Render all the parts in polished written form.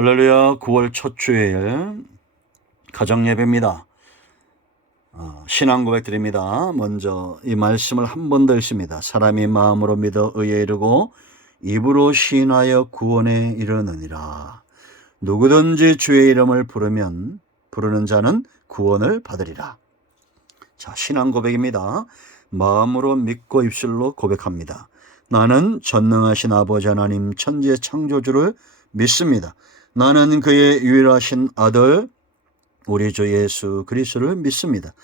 할렐루야. 9월 첫 주일 가정 예배입니다. 신앙 고백 드립니다. 먼저 이 말씀을 한 번 더 읽습니다. 사람이 마음으로 믿어 의에 이르고 입으로 시인하여 구원에 이르느니라. 누구든지 주의 이름을 부르는 자는 구원을 받으리라. 자, 신앙 고백입니다. 마음으로 믿고 입술로 고백합니다. 나는 전능하신 아버지 하나님 천지의 창조주를 믿습니다. 나는 그의 유일하신 아들 우리 주 예수 그리스도를 믿습니다.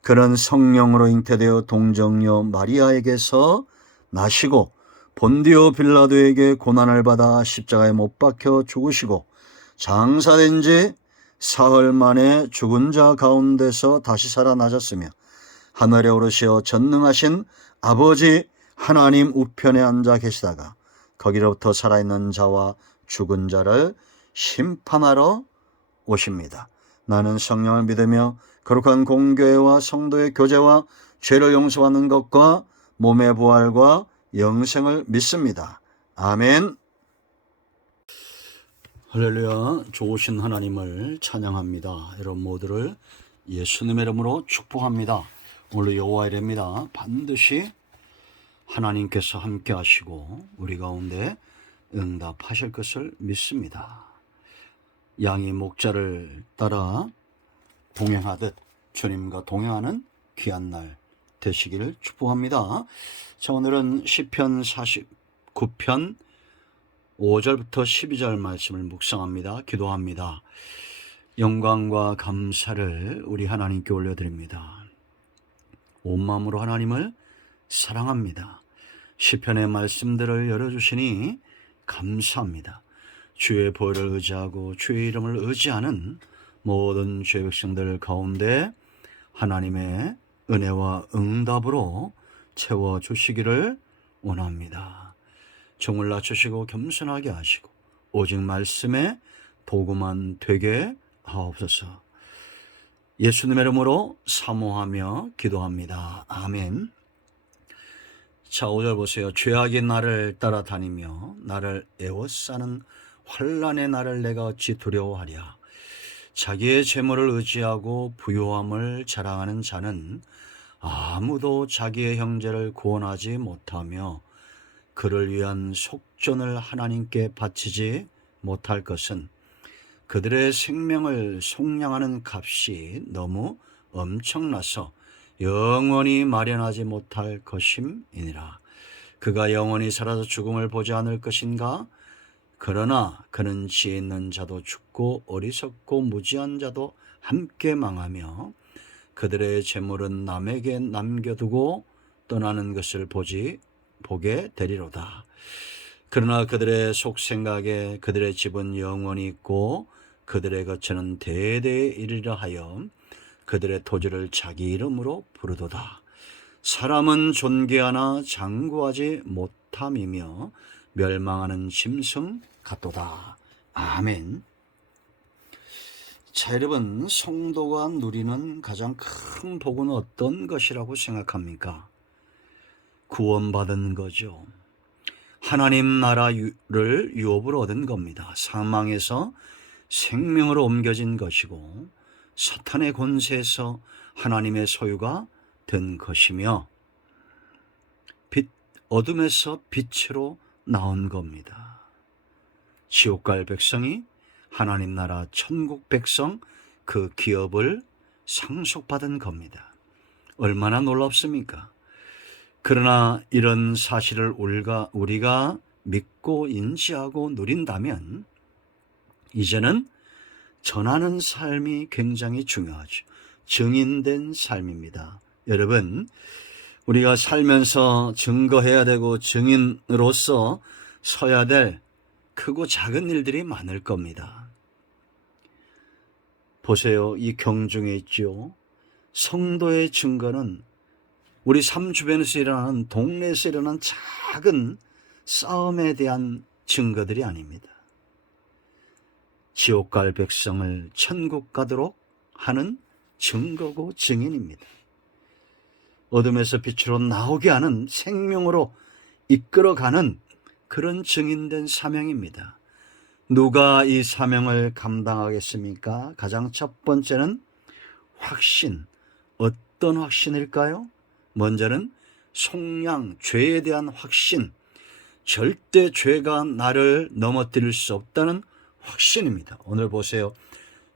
그는 성령으로 잉태되어 동정녀 마리아에게서 나시고 본디오 빌라도에게 고난을 받아 십자가에 못 박혀 죽으시고 장사된 지 사흘 만에 죽은 자 가운데서 다시 살아나셨으며 하늘에 오르시어 전능하신 아버지 하나님 우편에 앉아 계시다가 거기로부터 살아있는 자와 죽은 자를 심판하러 오십니다. 나는 성령을 믿으며 거룩한 공교회와 성도의 교제와 죄를 용서받는 것과 몸의 부활과 영생을 믿습니다. 아멘. 할렐루야. 좋으신 하나님을 찬양합니다. 여러분 모두를 예수님의 이름으로 축복합니다. 오늘 여호와의 일입니다. 반드시 하나님께서 함께 하시고 우리 가운데 응답하실 것을 믿습니다. 양이 목자를 따라 동행하듯 주님과 동행하는 귀한 날 되시기를 축복합니다. 자, 오늘은 시편 49편 5절부터 12절 말씀을 묵상합니다. 기도합니다. 영광과 감사를 우리 하나님께 올려드립니다. 온 마음으로 하나님을 사랑합니다. 시편의 말씀들을 열어주시니 감사합니다. 주의 보혈을 의지하고 주의 이름을 의지하는 모든 주의 백성들 가운데 하나님의 은혜와 응답으로 채워주시기를 원합니다. 종을 낮추시고 겸손하게 하시고 오직 말씀에 도구만 되게 하옵소서. 예수님의 이름으로 사모하며 기도합니다. 아멘. 자, 5절 보세요. 죄악이 나를 따라다니며 나를 애워싸는 환난의 날을 내가 어찌 두려워하랴. 자기의 재물을 의지하고 부요함을 자랑하는 자는 아무도 자기의 형제를 구원하지 못하며 그를 위한 속전을 하나님께 바치지 못할 것은 그들의 생명을 속량하는 값이 너무 엄청나서 영원히 마련하지 못할 것임이니라. 그가 영원히 살아서 죽음을 보지 않을 것인가? 그러나 그는 지혜 있는 자도 죽고 어리석고 무지한 자도 함께 망하며 그들의 재물은 남에게 남겨두고 떠나는 것을 보게 되리로다. 그러나 그들의 속생각에 그들의 집은 영원히 있고 그들의 거처는 대대에 이르리라 하여 그들의 토지를 자기 이름으로 부르도다. 사람은 존귀하나 장구하지 못함이며 멸망하는 짐승 같도다. 아멘. 자, 여러분, 성도가 누리는 가장 큰 복은 어떤 것이라고 생각합니까? 구원받은 거죠. 하나님 나라를 유업으로 얻은 겁니다. 사망에서 생명으로 옮겨진 것이고 사탄의 권세에서 하나님의 소유가 된 것이며 어둠에서 빛으로 나온 겁니다. 지옥 갈 백성이 하나님 나라 천국 백성 그 기업을 상속받은 겁니다. 얼마나 놀랍습니까? 그러나 이런 사실을 우리가 믿고 인지하고 누린다면 이제는 전하는 삶이 굉장히 중요하죠. 증인된 삶입니다. 여러분, 우리가 살면서 증거해야 되고 증인으로서 서야 될 크고 작은 일들이 많을 겁니다. 보세요. 이 경중에 있죠. 성도의 증거는 우리 삶 주변에서 일어나는 동네에서 일어나는 작은 싸움에 대한 증거들이 아닙니다. 지옥 갈 백성을 천국 가도록 하는 증거고 증인입니다. 어둠에서 빛으로 나오게 하는 생명으로 이끌어가는 그런 증인된 사명입니다. 누가 이 사명을 감당하겠습니까? 가장 첫 번째는 확신. 어떤 확신일까요? 먼저는 속량, 죄에 대한 확신. 절대 죄가 나를 넘어뜨릴 수 없다는 확신입니다. 오늘 보세요.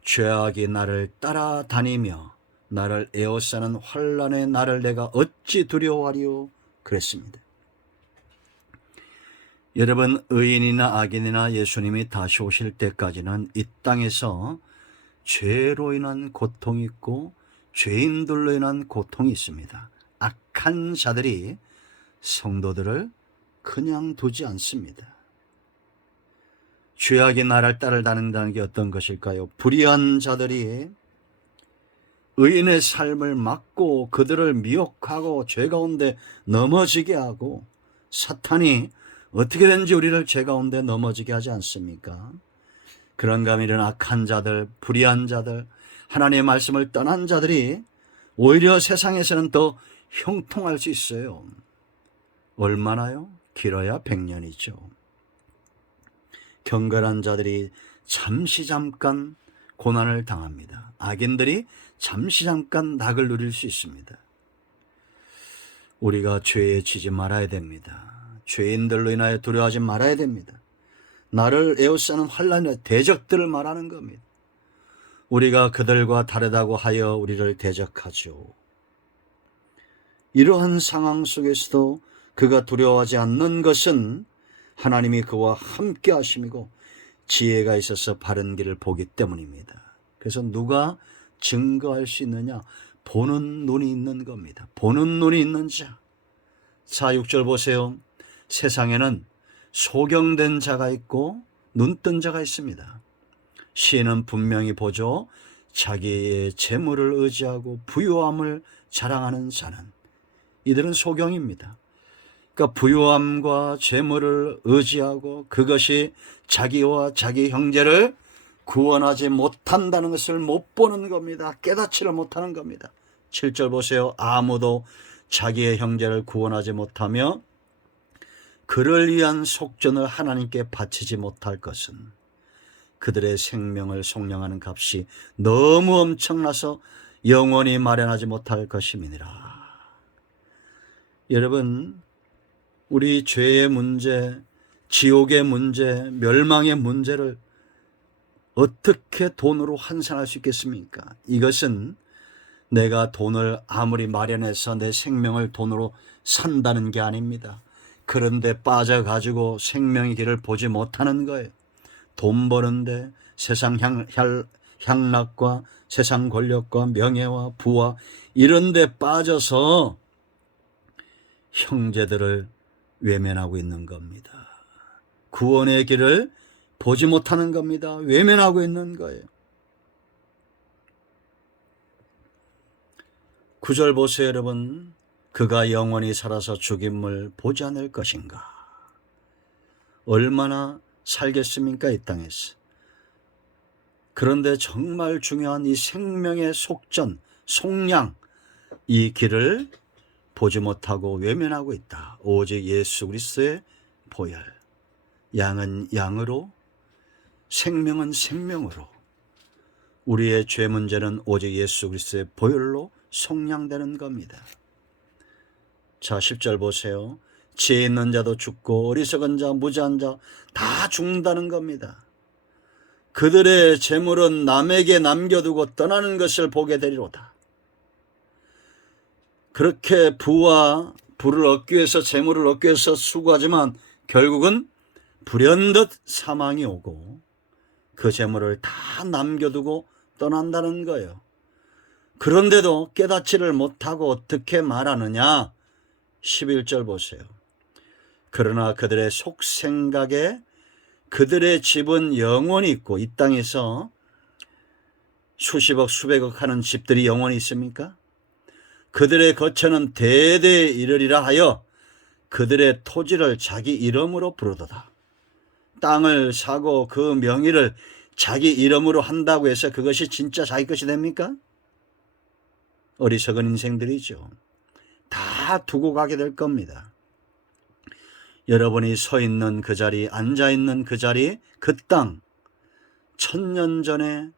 죄악이 나를 따라다니며 나를 에워싸는 환난의 나를 내가 어찌 두려워하리요? 그랬습니다. 여러분, 의인이나 악인이나 예수님이 다시 오실 때까지는 이 땅에서 죄로 인한 고통이 있고 죄인들로 인한 고통이 있습니다. 악한 자들이 성도들을 그냥 두지 않습니다. 죄악이 나를 따라다닌다는 게 어떤 것일까요? 불의한 자들이 의인의 삶을 막고 그들을 미혹하고 죄 가운데 넘어지게 하고, 사탄이 어떻게든지 우리를 죄 가운데 넘어지게 하지 않습니까? 그런가 하면 이런 악한 자들, 불의한 자들, 하나님의 말씀을 떠난 자들이 오히려 세상에서는 더 형통할 수 있어요. 얼마나요? 길어야 100년이죠. 경건한 자들이 잠시 잠깐 고난을 당합니다. 악인들이 잠시 잠깐 낙을 누릴 수 있습니다. 우리가 죄에 지지 말아야 됩니다. 죄인들로 인하여 두려워하지 말아야 됩니다. 나를 에워싸는 환난의 대적들을 말하는 겁니다. 우리가 그들과 다르다고 하여 우리를 대적하죠. 이러한 상황 속에서도 그가 두려워하지 않는 것은 하나님이 그와 함께 하심이고 지혜가 있어서 바른 길을 보기 때문입니다. 그래서 누가 증거할 수 있느냐? 보는 눈이 있는 겁니다. 보는 눈이 있는 자. 4, 6절 보세요. 세상에는 소경된 자가 있고 눈뜬 자가 있습니다. 시인은 분명히 보죠. 자기의 재물을 의지하고 부유함을 자랑하는 자는, 이들은 소경입니다. 그러니까 부유함과 재물을 의지하고 그것이 자기와 자기 형제를 구원하지 못한다는 것을 못 보는 겁니다. 깨닫지를 못하는 겁니다. 7절 보세요. 아무도 자기의 형제를 구원하지 못하며 그를 위한 속전을 하나님께 바치지 못할 것은 그들의 생명을 속량하는 값이 너무 엄청나서 영원히 마련하지 못할 것임이니라. 여러분, 우리 죄의 문제, 지옥의 문제, 멸망의 문제를 어떻게 돈으로 환산할 수 있겠습니까? 이것은 내가 돈을 아무리 마련해서 내 생명을 돈으로 산다는 게 아닙니다. 그런데 빠져가지고 생명의 길을 보지 못하는 거예요. 돈 버는데 세상 향락과 세상 권력과 명예와 부와 이런 데 빠져서 형제들을 외면하고 있는 겁니다. 구원의 길을 보지 못하는 겁니다. 외면하고 있는 거예요. 9절 보세요, 여러분. 그가 영원히 살아서 죽임을 보지 않을 것인가? 얼마나 살겠습니까, 이 땅에서? 그런데 정말 중요한 이 생명의 속전, 속량, 이 길을 보지 못하고 외면하고 있다. 오직 예수 그리스도의 보혈. 양은 양으로, 생명은 생명으로. 우리의 죄 문제는 오직 예수 그리스도의 보혈로 속량되는 겁니다. 자, 10절 보세요. 지혜 있는 자도 죽고 어리석은 자, 무지한 자 다 죽는다는 겁니다. 그들의 재물은 남에게 남겨두고 떠나는 것을 보게 되리로다. 그렇게 부와 부를 얻기 위해서, 재물을 얻기 위해서 수고하지만 결국은 불현듯 사망이 오고 그 재물을 다 남겨두고 떠난다는 거예요. 그런데도 깨닫지를 못하고 어떻게 말하느냐? 11절 보세요. 그러나 그들의 속생각에 그들의 집은 영원히 있고, 이 땅에서 수십억 수백억 하는 집들이 영원히 있습니까? 그들의 거처는 대대에 이르리라 하여 그들의 토지를 자기 이름으로 부르도다. 땅을 사고 그 명의를 자기 이름으로 한다고 해서 그것이 진짜 자기 것이 됩니까? 어리석은 인생들이죠. 다 두고 가게 될 겁니다. 여러분이 서 있는 그 자리, 앉아 있는 그 자리, 그 땅, 1000년 전에,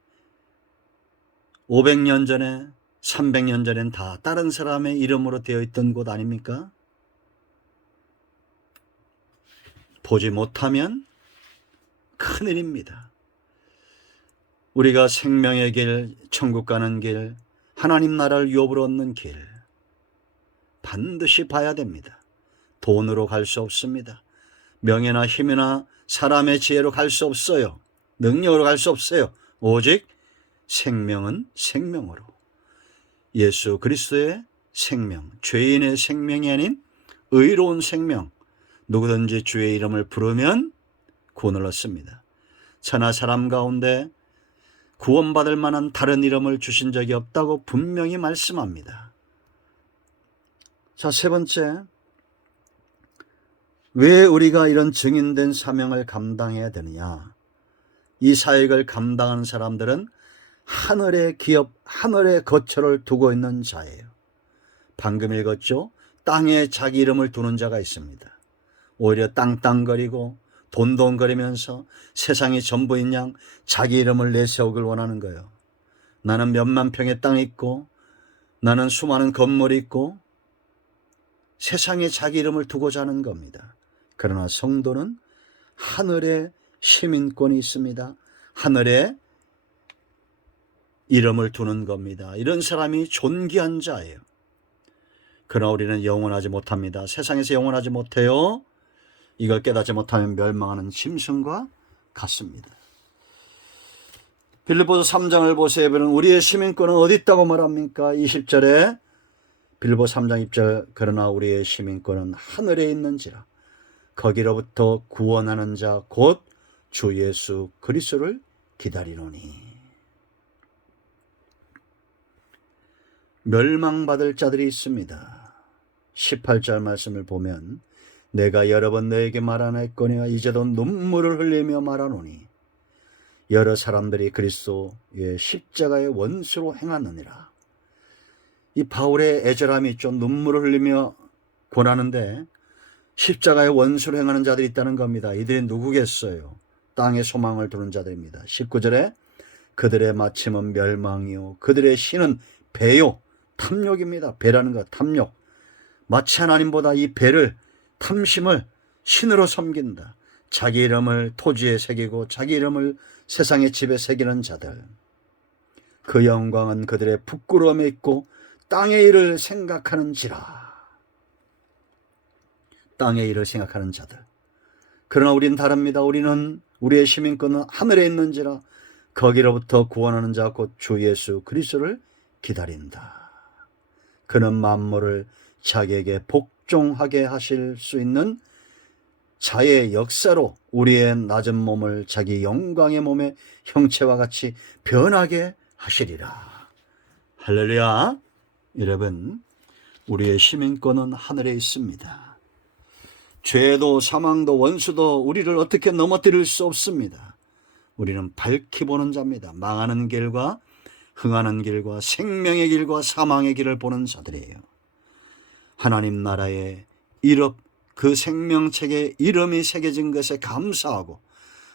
500년 전에, 300년 전엔 다 다른 사람의 이름으로 되어 있던 곳 아닙니까? 보지 못하면 큰일입니다. 우리가 생명의 길, 천국 가는 길, 하나님 나라를 유업으로 얻는 길, 반드시 봐야 됩니다. 돈으로 갈 수 없습니다. 명예나 힘이나 사람의 지혜로 갈 수 없어요. 능력으로 갈 수 없어요. 오직 생명은 생명으로. 예수 그리스도의 생명, 죄인의 생명이 아닌 의로운 생명, 누구든지 주의 이름을 부르면 구원을 얻습니다. 천하 사람 가운데 구원받을 만한 다른 이름을 주신 적이 없다고 분명히 말씀합니다. 자, 세 번째, 왜 우리가 이런 증인된 사명을 감당해야 되느냐? 이 사역을 감당하는 사람들은 하늘의 기업, 하늘의 거처를 두고 있는 자예요. 방금 읽었죠? 땅에 자기 이름을 두는 자가 있습니다. 오히려 땅땅거리고 돈돈거리면서 세상이 전부인 양 자기 이름을 내세우길 원하는 거예요. 나는 몇만 평의 땅이 있고 나는 수많은 건물이 있고 세상에 자기 이름을 두고자 하는 겁니다. 그러나 성도는 하늘의 시민권이 있습니다. 하늘에 이름을 두는 겁니다. 이런 사람이 존귀한 자예요. 그러나 우리는 영원하지 못합니다. 세상에서 영원하지 못해요. 이걸 깨닫지 못하면 멸망하는 짐승과 같습니다. 빌립보서 3장을 보세요. 우리의 시민권은 어디 있다고 말합니까? 20절에 빌립보서 3장 1절, 그러나 우리의 시민권은 하늘에 있는지라 거기로부터 구원하는 자 곧 주 예수 그리스도를 기다리노니. 멸망받을 자들이 있습니다. 18절 말씀을 보면 내가 여러 번 너에게 말하였거니와 이제도 눈물을 흘리며 말하노니 여러 사람들이 그리스도의 십자가의 원수로 행하느니라. 이 바울의 애절함이 좀 눈물을 흘리며 권하는데 십자가의 원수로 행하는 자들이 있다는 겁니다. 이들이 누구겠어요? 땅에 소망을 두는 자들입니다. 19절에 그들의 마침은 멸망이요 그들의 신은 배요, 탐욕입니다. 배라는 것, 탐욕. 마치 하나님보다 이 배를, 탐심을 신으로 섬긴다. 자기 이름을 토지에 새기고 자기 이름을 세상의 집에 새기는 자들. 그 영광은 그들의 부끄러움에 있고 땅의 일을 생각하는지라. 땅의 일을 생각하는 자들. 그러나 우리는 다릅니다. 우리는 우리의 시민권은 하늘에 있는지라 거기로부터 구원하는 자 곧 주 예수 그리스도를 기다린다. 그는 만물을 자기에게 복종하게 하실 수 있는 자의 역사로 우리의 낮은 몸을 자기 영광의 몸의 형체와 같이 변하게 하시리라. 할렐루야. 여러분, 우리의 시민권은 하늘에 있습니다. 죄도 사망도 원수도 우리를 어떻게 넘어뜨릴 수 없습니다. 우리는 밝히 보는 자입니다. 망하는 길과 흥하는 길과 생명의 길과 사망의 길을 보는 자들이에요. 하나님 나라의 그 생명책에 이름이 새겨진 것에 감사하고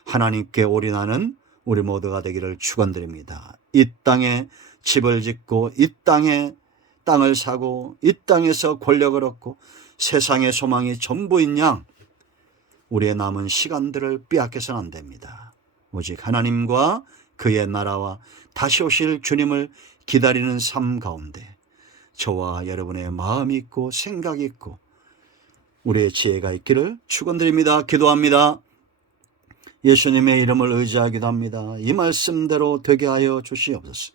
하나님께 올인하는 우리 모두가 되기를 축원드립니다. 이 땅에 집을 짓고 이 땅에 땅을 사고 이 땅에서 권력을 얻고 세상의 소망이 전부인 양 우리의 남은 시간들을 빼앗겨서는 안 됩니다. 오직 하나님과 그의 나라와 다시 오실 주님을 기다리는 삶 가운데 저와 여러분의 마음이 있고 생각이 있고 우리의 지혜가 있기를 축원드립니다. 기도합니다. 예수님의 이름을 의지하기도 합니다. 이 말씀대로 되게 하여 주시옵소서.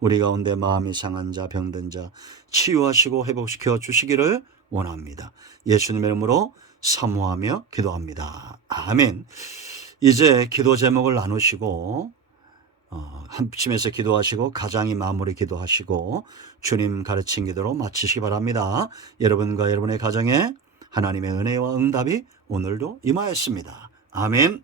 우리 가운데 마음이 상한 자, 병든 자 치유하시고 회복시켜 주시기를 원합니다. 예수님의 이름으로 사모하며 기도합니다. 아멘. 이제 기도 제목을 나누시고 한침에서 기도하시고 가장이 마무리 기도하시고 주님 가르친 기도로 마치시기 바랍니다. 여러분과 여러분의 가정에 하나님의 은혜와 응답이 오늘도 임하였습니다. 아멘.